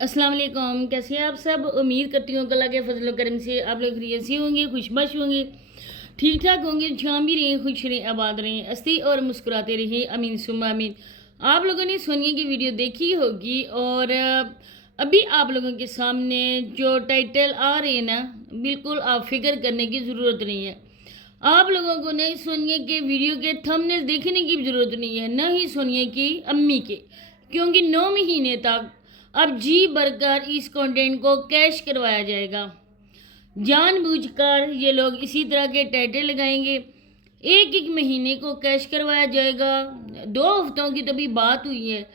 अस्सलाम वालेकुम। कैसे हैं आप सब? उम्मीद करती हूँ कि अल्लाह के फजल व करम से आप लोग खैरियत से होंगे, खुशबश होंगे, ठीक ठाक होंगे, जहाँ भी रहें खुश रहें, आबाद रहें, हंसते और मुस्कुराते रहें। अमीन सुम्मा अमीन। आप लोगों ने सोनिया की वीडियो देखी होगी और अभी आप लोगों के सामने जो टाइटल आ रहे हैं ना, बिल्कुल आप फिक्र करने की ज़रूरत नहीं है। आप लोगों को नहीं सोनिया के वीडियो के थंबनेल देखने की भी ज़रूरत नहीं है, न ही सोनिया की अम्मी के, क्योंकि 9 महीने तक अब जी भरकर इस कंटेंट को कैश करवाया जाएगा। जानबूझकर ये लोग इसी तरह के टाइटल लगाएंगे। एक एक महीने को कैश करवाया जाएगा। 2 हफ्तों की तो भी बात हुई है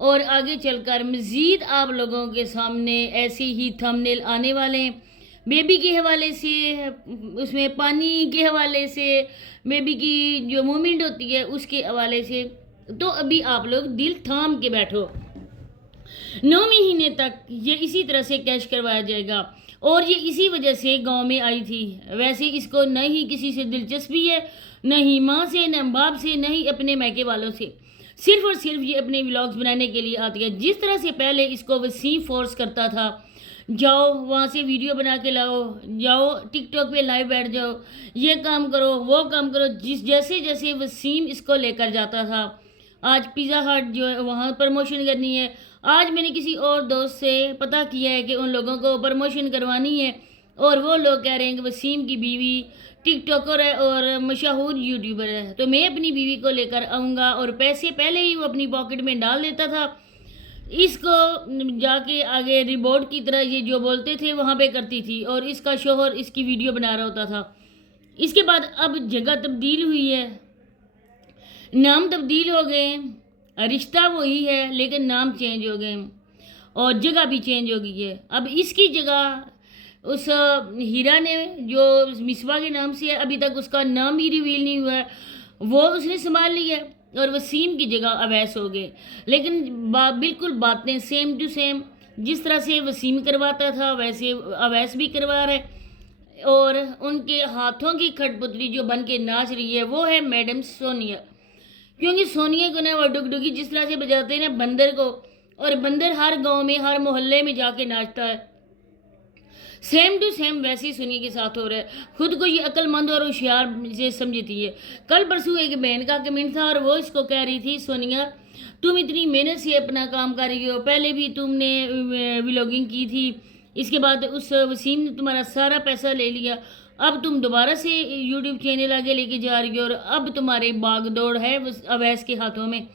और आगे चलकर मज़ीद आप लोगों के सामने ऐसे ही थंबनेल आने वाले हैं। बेबी के हवाले से, उसमें पानी के हवाले से, बेबी की जो मूवमेंट होती है उसके हवाले से। तो अभी आप लोग दिल थाम के बैठो। 9 महीने तक ये इसी तरह से कैश करवाया जाएगा और ये इसी वजह से गांव में आई थी। वैसे इसको न ही किसी से दिलचस्पी है, न ही माँ से, न बाप से, न ही अपने मैके वालों से। सिर्फ और सिर्फ ये अपने व्लॉग्स बनाने के लिए आती है। जिस तरह से पहले इसको वसीम फोर्स करता था, जाओ वहाँ से वीडियो बना के लाओ, जाओ टिकटॉक पे लाइव बैठ जाओ, ये काम करो, वो काम करो, जैसे जैसे वसीम इसको लेकर जाता था। आज पिज़्ज़ा हट जो है वहाँ प्रमोशन करनी है। आज मैंने किसी और दोस्त से पता किया है कि उन लोगों को प्रमोशन करवानी है और वो लोग कह रहे हैं कि वसीम की बीवी टिकटॉकर है और मशहूर यूट्यूबर है, तो मैं अपनी बीवी को लेकर आऊँगा। और पैसे पहले ही वो अपनी पॉकेट में डाल देता था, इसको जाके आगे रिपोर्ट की तरह ये जो बोलते थे वहाँ पे करती थी और इसका शोहर इसकी वीडियो बना रहा होता था। इसके बाद अब जगह तब्दील हुई है, नाम तब्दील हो गए, रिश्ता वही है लेकिन नाम चेंज हो गए और जगह भी चेंज हो गई है। अब इसकी जगह उस हीरा ने जो मिसबा के नाम से है, अभी तक उसका नाम ही रिवील नहीं हुआ है, वो उसने संभाल लिया और वसीम की जगह अवैस हो गए। लेकिन बिल्कुल बातें सेम टू सेम, जिस तरह से वसीम करवाता था वैसे अवैस भी करवा रहा है। और उनके हाथों की खटपुतली जो बन के नाच रही है वो है मैडम सोनिया, क्योंकि सोनिया को ना वो डुगडुगी जिस तरह से बजाते हैं ना बंदर को, और बंदर हर गांव में हर मोहल्ले में जाके नाचता है, सेम टू सेम वैसे ही सोनिया के साथ हो रहा है। खुद को ये अक्लमंद और होशियार से समझती है। कल परसों एक बहन का कमेंट था और वो इसको कह रही थी, सोनिया तुम इतनी मेहनत से अपना काम कर रही हो, पहले भी तुमने व्लॉगिंग की थी, इसके बाद उस वसीम ने तुम्हारा सारा पैसा ले लिया, अब तुम दोबारा से यूट्यूब चैनल आगे लेके जा रही हो और अब तुम्हारे बाग दौड़ है अवैस के हाथों में।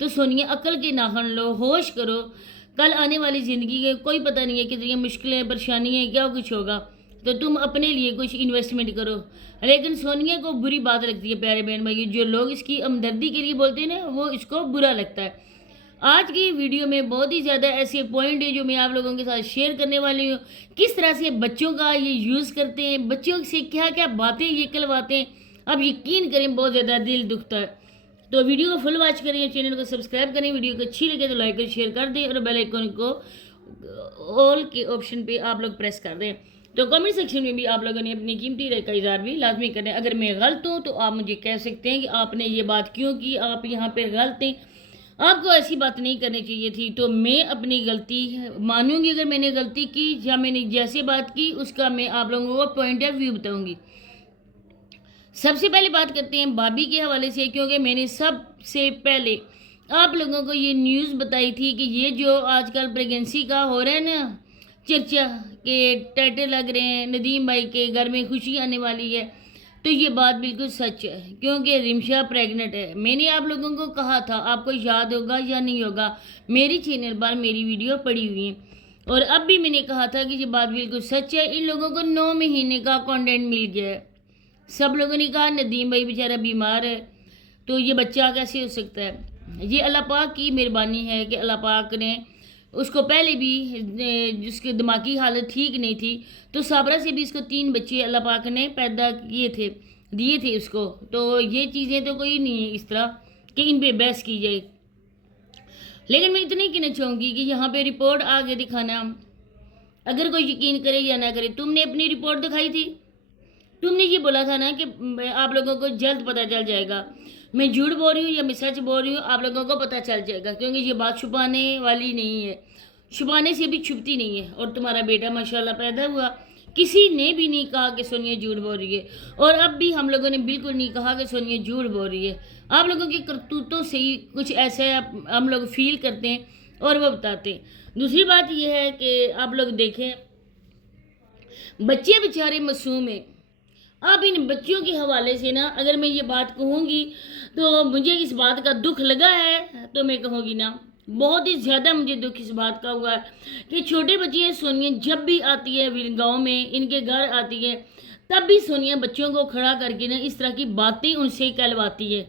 तो सोनिया अकल के नाखन लो, होश करो। कल आने वाली ज़िंदगी के कोई पता नहीं है कितनी मुश्किलें परेशानियाँ क्या कुछ होगा, तो तुम अपने लिए कुछ इन्वेस्टमेंट करो। लेकिन सोनिया को बुरी बात लगती है प्यारे बहन भाई, जो लोग इसकी हमदर्दी के लिए बोलते हैं ना वो इसको बुरा लगता है। आज की वीडियो में बहुत ही ज़्यादा ऐसे पॉइंट है जो मैं आप लोगों के साथ शेयर करने वाली हूँ। किस तरह से बच्चों का ये यूज़ करते हैं, बच्चों से क्या क्या बातें ये कहलवाते हैं, अब यकीन करें बहुत ज़्यादा दिल दुखता है। तो वीडियो को फुल वॉच करें, चैनल को सब्सक्राइब करें, वीडियो को अच्छी लगे तो लाइक और शेयर कर दें और बेल आइकन को ऑल के ऑप्शन पे आप लोग प्रेस कर दें। तो कमेंट सेक्शन में भी आप लोगों ने अपनी कीमती राय का इज़हार भी लाजमी करें। अगर मैं गलत हूँ तो आप मुझे कह सकते हैं कि आपने ये बात क्यों की, आप यहाँ पर गलत हैं, आपको ऐसी बात नहीं करनी चाहिए थी। तो मैं अपनी गलती मानूंगी अगर मैंने गलती की या मैंने जैसे बात की उसका मैं आप लोगों को पॉइंट ऑफ व्यू बताऊंगी। सबसे पहले बात करते हैं भाभी के हवाले से, क्योंकि मैंने सबसे पहले आप लोगों को ये न्यूज़ बताई थी कि ये जो आजकल प्रेगनेंसी का हो रहा है ना चर्चा, के टाइटल लग रहे हैं नदीम भाई के घर में खुशी आने वाली है, तो ये बात बिल्कुल सच है क्योंकि रिमशा प्रेग्नेंट है। मैंने आप लोगों को कहा था, आपको याद होगा या नहीं होगा, मेरी चैनल पर मेरी वीडियो पड़ी हुई है और अब भी मैंने कहा था कि ये बात बिल्कुल सच है। इन लोगों को 9 महीने का कंटेंट मिल गया है। सब लोगों ने कहा नदीम भाई बेचारा बीमार है तो ये बच्चा कैसे हो सकता है। ये अल्लाह पाक की मेहरबानी है कि अल्लाह पाक ने उसको पहले भी जिसकी दिमागी हालत ठीक नहीं थी तो साबरा से भी इसको 3 बच्चे अल्लाह पाक ने पैदा किए थे, दिए थे उसको। तो ये चीज़ें तो कोई नहीं है इस तरह कि इन पे बहस की जाए। लेकिन मैं इतनी कहना चाहूँगी कि यहाँ पे रिपोर्ट आगे दिखाना, अगर कोई यकीन करे या ना करे, तुमने अपनी रिपोर्ट दिखाई थी, तुमने ये बोला था ना कि आप लोगों को जल्द पता चल जाएगा। मैं झूठ बोल रही हूँ या मैं सच बोल रही हूँ, आप लोगों को पता चल जाएगा, क्योंकि ये बात छुपाने वाली नहीं है। छुपाने से भी छुपती नहीं है। और तुम्हारा बेटा माशाल्लाह पैदा हुआ, किसी ने भी नहीं कहा कि सोनिया झूठ बोल रही है, और अब भी हम लोगों ने बिल्कुल नहीं कहा कि सोनिया झूठ बोल रही है। आप लोगों की करतूतों से ही कुछ ऐसे हम लोग फील करते हैं और वो बताते हैं। दूसरी बात यह है कि आप लोग देखें, बच्चे बेचारे मासूम हैं। अब इन बच्चों के हवाले से ना अगर मैं ये बात कहूँगी तो मुझे इस बात का दुख लगा है, तो मैं कहूँगी ना बहुत ही ज़्यादा मुझे दुख इस बात का हुआ है कि छोटे बच्चे हैं। सोनिया जब भी आती है गांव में, इनके घर आती है, तब भी सोनिया बच्चों को खड़ा करके ना इस तरह की बातें उनसे कहलवाती है।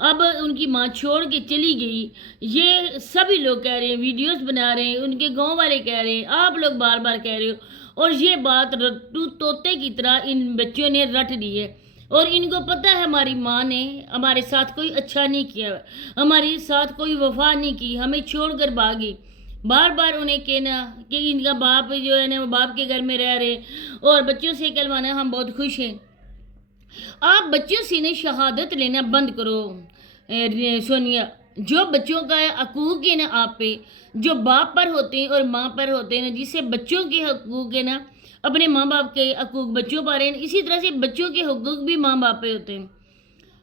अब उनकी माँ छोड़ के चली गई, ये सभी लोग कह रहे हैं, वीडियोस बना रहे हैं, उनके गांव वाले कह रहे हैं, आप लोग बार बार कह रहे हो, और ये बात रट्टू तोते की तरह इन बच्चों ने रट ली है। और इनको पता है हमारी माँ ने हमारे साथ कोई अच्छा नहीं किया, हमारे साथ कोई वफा नहीं की, हमें छोड़कर भागी। बार बार उन्हें कहना कि इनका बाप जो है ना वो बाप के घर में रह रहे, और बच्चों से कहलवाना हम बहुत खुश हैं। आप बच्चों से ने शहादत लेना बंद करो सोनिया। जो बच्चों का हकूक है ना आप पे, जो बाप पर होते हैं और माँ पर होते हैं ना, जिससे बच्चों के हकूक है ना अपने माँ बाप के हकूक बच्चों पर हैं, इसी तरह से बच्चों के हकूक भी माँ बाप पे होते हैं।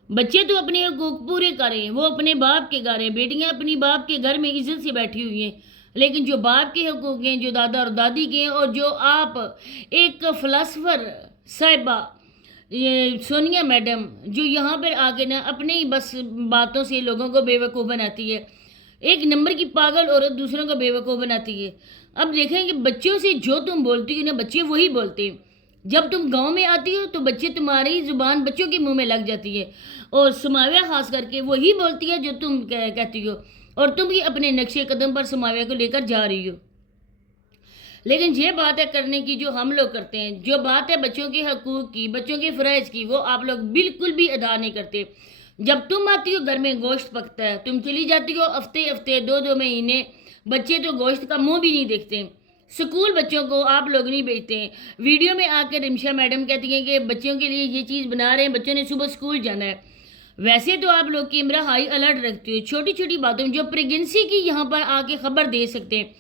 बच्चे तो अपने हकूक पूरे करें, वो अपने बाप के घर हैं, बेटियाँ अपनी बाप के घर में इज्जत से बैठी हुई हैं, लेकिन जो बाप के हकूक हैं, जो दादा और दादी के हैं, और जो आप एक फ़िलासफ़र साहिबा ये सोनिया मैडम जो यहाँ पर आके ना अपने ही बस बातों से लोगों को बेवकूफ़ बनाती है, एक नंबर की पागल औरत दूसरों को बेवकूफ़ बनाती है। अब देखें कि बच्चों से जो तुम बोलती हो ना, बच्चे वही बोलते हैं। जब तुम गांव में आती हो तो बच्चे तुम्हारी ज़ुबान बच्चों के मुंह में लग जाती है, और समाविया खास करके वही बोलती है जो तुम कहती हो, और तुम भी अपने नक्शे कदम पर समाविया को लेकर जा रही हो। लेकिन ये बात है करने की जो हम लोग करते हैं, जो बात है बच्चों के हकूक़ की, बच्चों के फ़राइज़ की, वो आप लोग बिल्कुल भी अदा नहीं करते। जब तुम आती हो घर में गोश्त पकता है, तुम चली जाती हो हफ्ते हफ्ते 2-2 महीने, बच्चे तो गोश्त का मुंह भी नहीं देखते। स्कूल बच्चों को आप लोग नहीं भेजते हैं। वीडियो में आकर रिमशा मैडम कहती हैं कि बच्चों के लिए ये चीज़ बना रहे हैं, बच्चों ने सुबह स्कूल जाना है। वैसे तो आप लोग कैमरा हाई अलर्ट रखते हो, छोटी छोटी बातों में जो प्रेगनेंसी की यहाँ पर आके खबर दे सकते हैं,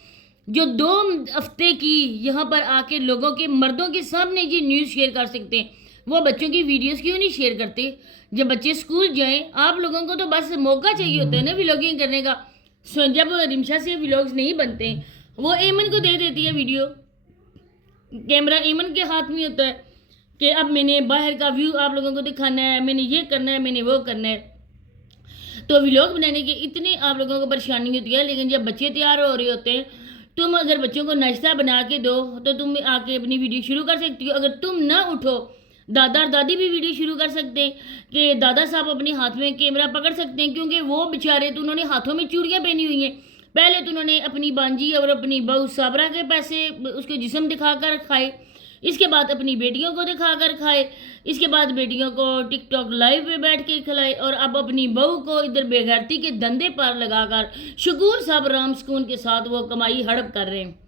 जो 2 हफ्ते की यहाँ पर आके लोगों के मर्दों के सामने ये न्यूज़ शेयर कर सकते हैं, वो बच्चों की वीडियोस क्यों नहीं शेयर करते? जब बच्चे स्कूल जाएं, आप लोगों को तो बस मौका चाहिए होता है ना व्लॉगिंग करने का। जब रिमशा से व्लॉग्स नहीं बनते, वो एमन को दे देती है वीडियो, कैमरा एमन के हाथ में होता है कि अब मैंने बाहर का व्यू आप लोगों को दिखाना है, मैंने ये करना है, मैंने वो करना है। तो व्लॉग बनाने के इतने आप लोगों को परेशानी होती है, लेकिन जब बच्चे तैयार हो रहे होते हैं, तुम अगर बच्चों को नाश्ता बना के दो तो तुम आके अपनी वीडियो शुरू कर सकती हो। अगर तुम ना उठो, दादा और दादी भी वीडियो शुरू कर सकते हैं कि दादा साहब अपने हाथ में कैमरा पकड़ सकते हैं, क्योंकि वो बेचारे तो उन्होंने हाथों में चूड़ियाँ पहनी हुई हैं। पहले तो उन्होंने अपनी बांजी और अपनी बहू साबरा के पैसे उसके जिस्म दिखाकर खाए, इसके बाद अपनी बेटियों को दिखाकर खाए, इसके बाद बेटियों को टिकटॉक लाइव पे बैठ के खिलाए, और अब अपनी बहू को इधर बेगैरती के धंधे पर लगाकर शकूर साहब राम सुकून के साथ वो कमाई हड़प कर रहे हैं,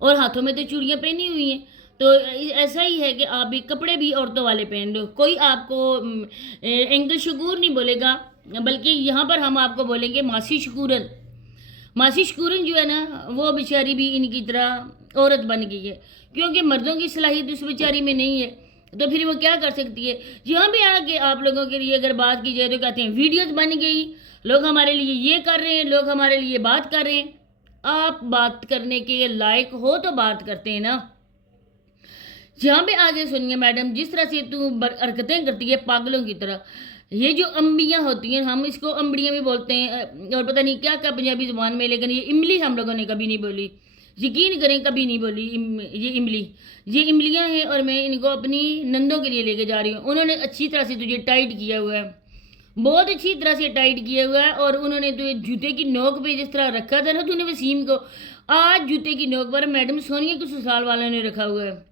और हाथों में तो चूड़ियाँ पहनी हुई हैं। तो ऐसा ही है कि आप भी कपड़े भी औरतों वाले पहन लो, कोई आपको एंकल शकूर नहीं बोलेगा, बल्कि यहाँ पर हम आपको बोलेंगे मासी शकूरन। मासी शकूरन जो है ना वो बेचारी भी इनकी तरह औरत बन गई है, क्योंकि मर्दों की सलाहियत उस बेचारी में नहीं है, तो फिर वो क्या कर सकती है। यहाँ भी आके आप लोगों के लिए अगर बात की जाए तो कहते हैं वीडियोस बन गई, लोग हमारे लिए ये कर रहे हैं, लोग हमारे लिए बात कर रहे हैं। आप बात करने के लायक हो तो बात करते हैं ना। यहाँ पे आगे सुनिए मैडम, जिस तरह से तू हरकतें करती है पागलों की तरह, ये जो अम्बियाँ होती हैं, हम इसको अम्बड़ियाँ भी बोलते हैं और पता नहीं क्या क्या पंजाबी ज़ुबान में, लेकिन ये इमली हम लोगों ने कभी नहीं बोली, यकीन करें कभी नहीं बोली। ये इमलियाँ हैं, और मैं इनको अपनी नंदों के लिए लेके जा रही हूँ। उन्होंने अच्छी तरह से तुझे टाइट किया हुआ है, बहुत अच्छी तरह से टाइट किया हुआ है, और उन्होंने तुझे जूते की नोक पे जिस तरह रखा था ना तूने वसीम को, आज जूते की नोक पर मैडम सोनिया को ससुराल वालों ने रखा हुआ है।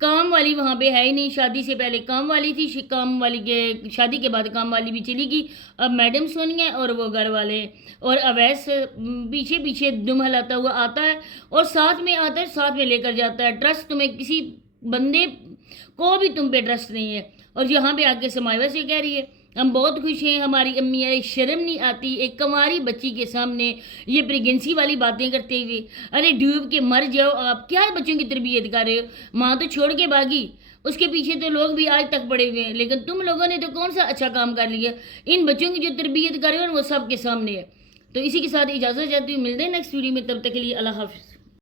काम वाली वहाँ पे है ही नहीं, शादी से पहले काम वाली थी, काम वाली के शादी के बाद काम वाली भी चली गई, अब मैडम सोनिया और वो घर वाले, और अवैस पीछे पीछे दुम हलाता हुआ आता है, और साथ में आता है, साथ में लेकर जाता है। ट्रस्ट तुम्हें किसी बंदे को भी तुम पे ट्रस्ट नहीं है, और यहाँ पे आके समाइवा से कह रही है ہم بہت خوش ہیں، ہماری امی آئی شرم نہیں آتی ایک کنواری بچی کے سامنے یہ پریگنسی والی باتیں کرتے ہوئے۔ ارے ڈوب کے مر جاؤ، آپ کیا بچوں کی تربیت کر رہے ہو؟ ماں تو چھوڑ کے بھاگی، اس کے پیچھے تو لوگ بھی آج تک پڑے ہوئے ہیں، لیکن تم لوگوں نے تو کون سا اچھا کام کر لیا؟ ان بچوں کی جو تربیت کر رہے ہو وہ سب کے سامنے ہے۔ تو اسی کے ساتھ اجازت چاہتی ہوں، ملتے ہیں نیکسٹ ویڈیو میں، تب تک کے لیے اللہ حافظ۔